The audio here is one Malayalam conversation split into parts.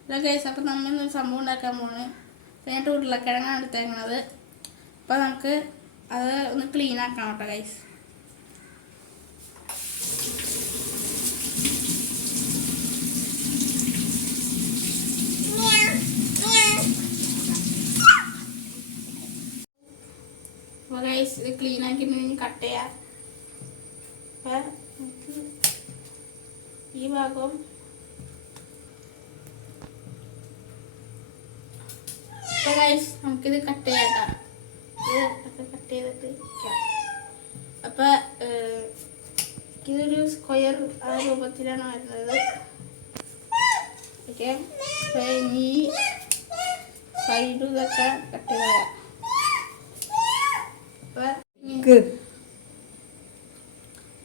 ഹലോ ഗൈസ് അപ്പം ഇന്നൊരു സംഭവം ഉണ്ടാക്കാൻ പോണ്. കഴിഞ്ഞിട്ട് ഉരുളക്കിഴങ്ങാണ് എടുത്തേക്കണത് അപ്പം നമുക്ക് അത് ഒന്ന് ക്ലീൻ ആക്കണം കേട്ടോ ഗൈസ് അപ്പോൾ ഗൈസ് ഇത് ക്ലീൻ ആക്കി കട്ട് ചെയ്യാം അപ്പം നമുക്ക് ഈ ഭാഗം അപ്പൊ ഗൈസ് നമുക്കിത് കട്ട് ചെയ്യാം ഇത് ഒക്കെ കട്ട് ചെയ്തിട്ട് വെക്കാം അപ്പൊ ഏഹ്, ഇതൊരു സ്ക്വയർ ആ രൂപത്തിലാണ് വരുന്നത്. ഓക്കെ? അപ്പൊ ഇനി സൈഡും ഇതൊക്കെ കട്ട് ചെയ്യാം അപ്പൊ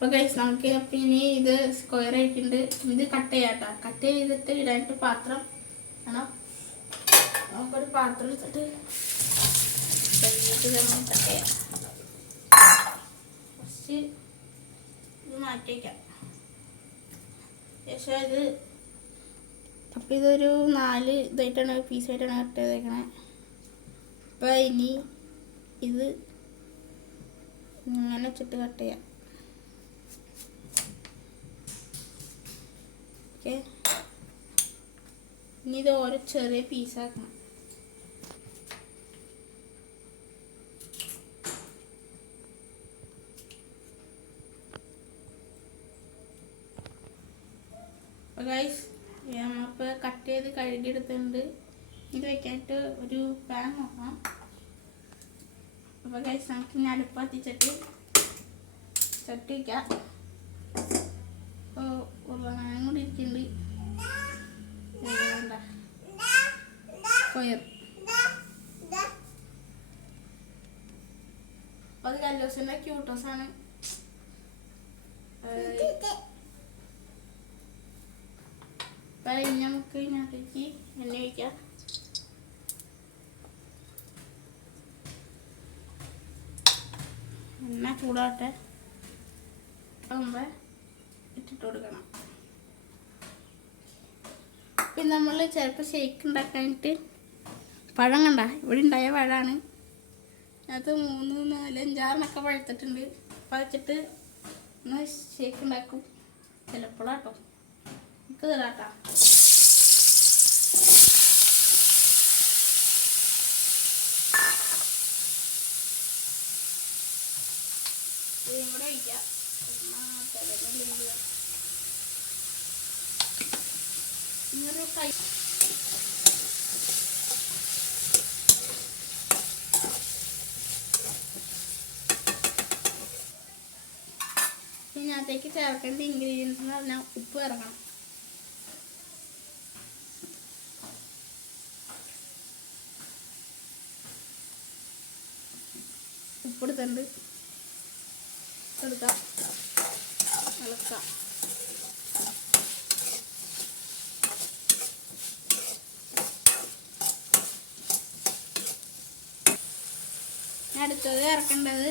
ഇനി- അപ്പൊ ഗൈസ് നമുക്ക് അപ്പം ഇനി ഇത് സ്ക്വയർ ആയിട്ടുണ്ട്. ഇത് കട്ട് ചെയ്യാട്ടാ. കട്ട് ചെയ്തിട്ട് ഇടാനായിട്ട് പാത്രം വേണം. നമുക്കൊരു പാത്രം എടുത്തിട്ട് കഴുകിയിട്ട് നമ്മൾ കട്ട് ചെയ്യാം ഫസ്റ്റ് ഇത് മാറ്റി വയ്ക്കാം ഇത് അപ്പം ഇതൊരു നാല് ഇതായിട്ടാണ് പീസായിട്ടാണ് കട്ട് ചെയ്തേക്കണേ. അപ്പം ഇനി ഇത് ഇങ്ങനെ വെച്ചിട്ട് കട്ട് ചെയ്യാം. ഓക്കെ. ഇനി ഇത് ഓരോ ചെറിയ പീസാക്കണം ഗൈസ് നമ്മളിപ്പോൾ കട്ട് ചെയ്ത് കഴുകിയെടുത്തിട്ടുണ്ട്. ഇത് വെക്കാനായിട്ട് ഒരു പാൻ നോക്കാം. അപ്പോൾ ഗൈസ് നമുക്ക് ഞാൻ അടുപ്പ് കത്തിച്ചിട്ട് അപ്പോൾ ഉരുളങ്ങാനും കൂടി ഇരിക്കുന്നുണ്ട് കൊയർ. അത് കല്ലോസിന്റെ ക്യൂട്ടോസാണ് ഇനി നമുക്ക് ഇതിനകത്തേക്ക് എണ്ണ ഒഴിക്കാം. എണ്ണ ചൂടാട്ടെ മുമ്പ് ഇട്ടിട്ട് കൊടുക്കണം. പിന്നെ നമ്മൾ ചിലപ്പോൾ ഷേക്ക് ഉണ്ടാക്കാനായിട്ട് പഴം കണ്ട? ഇവിടെ ഉണ്ടായ പഴമാണ് അത് മൂന്ന് നാല് അഞ്ചാറിനൊക്കെ പഴുത്തിട്ടുണ്ട്. പഴച്ചിട്ട് ഒന്ന് ഷേക്ക് ഉണ്ടാക്കും. ചിലപ്പോഴാട്ടോ നമുക്ക് തരാട്ടോ ഇതും കൂടെ ഒഴിക്കാം എന്നാ തികഞ്ഞില്ലെങ്കിൽ ഇങ്ങനൊരു കൈ ഇതിനകത്തേക്ക് ചേർക്കേണ്ട ഇൻഗ്രീഡിയൻസ് എന്ന് പറഞ്ഞാൽ ഉപ്പ് ഇറങ്ങണം. ഉപ്പ് എടുത്തിട്ടുണ്ട് എടുക്കാം. ഇളക്കാം അടുത്തത് ഇറക്കേണ്ടത്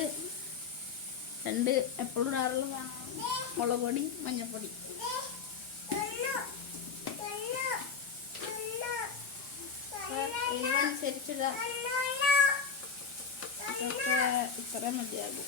രണ്ട് എപ്പോഴും ഇടാറുള്ള സാധനമാണ് മുളക് പൊടി മഞ്ഞൾപ്പൊടി. എരിവനുസരിച്ചിടാം. ഇതൊക്കെ ഇത്ര മതിയാകും.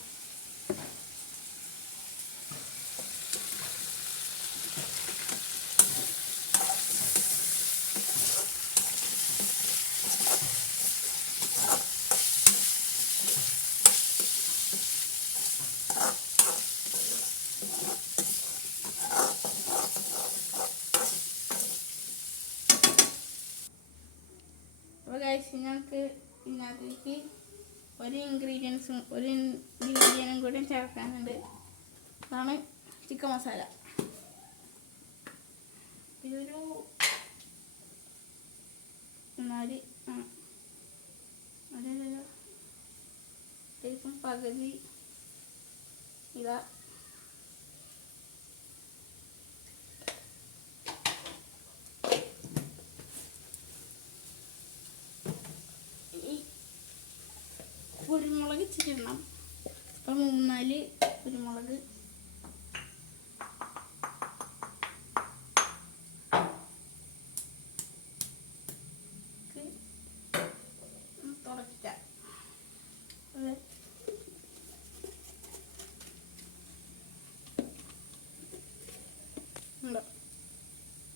ഒരു ഒരു ഇൻഗ്രീഡിയനും കൂടി ചേർക്കാനുണ്ട്. അതാണ് ചിക്കൻ മസാല ഇതൊരു നാല് ആ അതെ ശരിക്കും പകുതി ഇതാ ഈ കുരുമുളക് ഇച്ചിരി ഇടണം. അപ്പം മൂന്നാൽ കുരുമുളക്.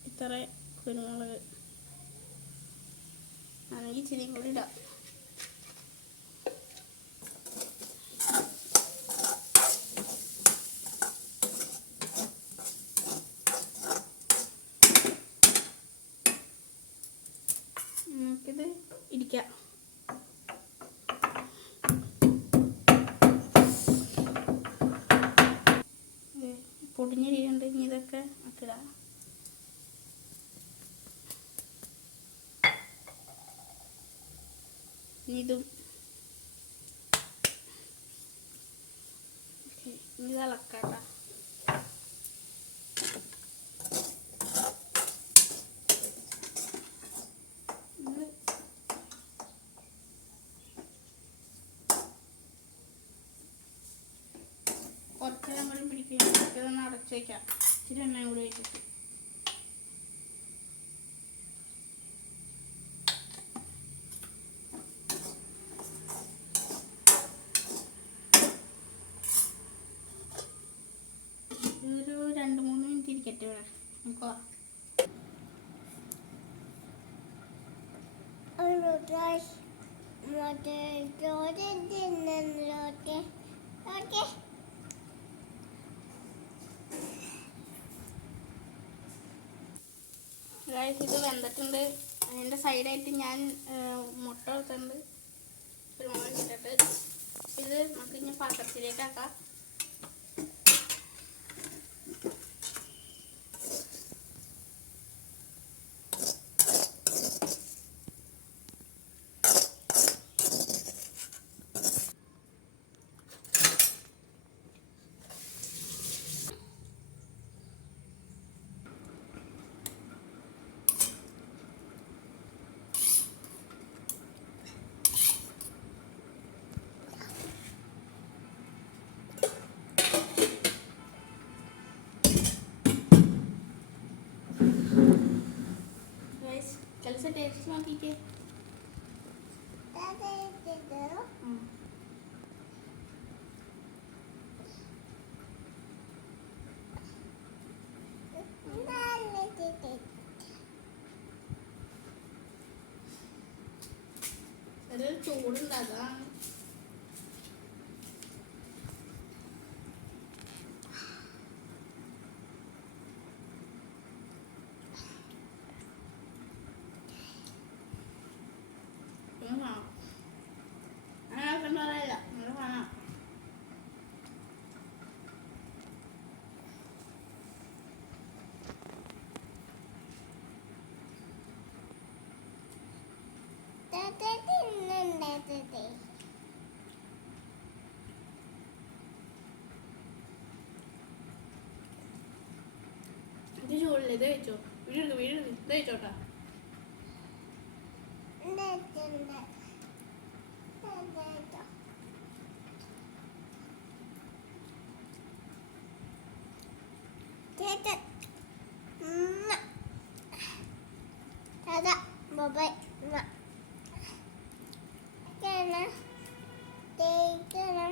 ഇത്ര കുരുമുളക്. ആണെങ്കിൽ ഇച്ചിരി കൂടി ഇടാം നമുക്കിത് ഇരിക്കാം ഇത് പൊടിഞ്ഞിരിക്കുന്നുണ്ട് ഇനി ഇതൊക്കെ ആക്കിടാം ഇനി ഇതും ഓക്കേ, ഇനി ഇത് ഇളക്കാട്ടാ ഇത് കുറച്ചെല്ലാം കൂടി പിടിക്കുക ഇതൊന്ന് അടച്ചു വയ്ക്കാം ഇച്ചിരി എണ്ണയും കൂടി വെച്ചിട്ട് ഇതൊരു രണ്ട് മൂന്ന് മിനിറ്റ് ഇരിക്കട്ടെ ഇവിടെ. നമുക്ക് വാ. Guys, ഇത് വെന്തിട്ടുണ്ട്. അതിന്റെ സൈഡായിട്ട് ഞാൻ മുട്ട വെക്കുന്നുണ്ട് കുരുമുളക് ഇട്ടിട്ട് ഇത് നമുക്ക് ഇനി പാത്രത്തിലേക്ക് ആക്കാം ഗൈസ് ചില ടേസ്റ്റ് നോക്കിക്കേ. ഒരു ചൂടുണ്ട് വെച്ചോ വീഴുന്നു വീഴുന്നു. Kena. Kena.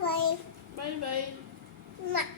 bye. Bye bye.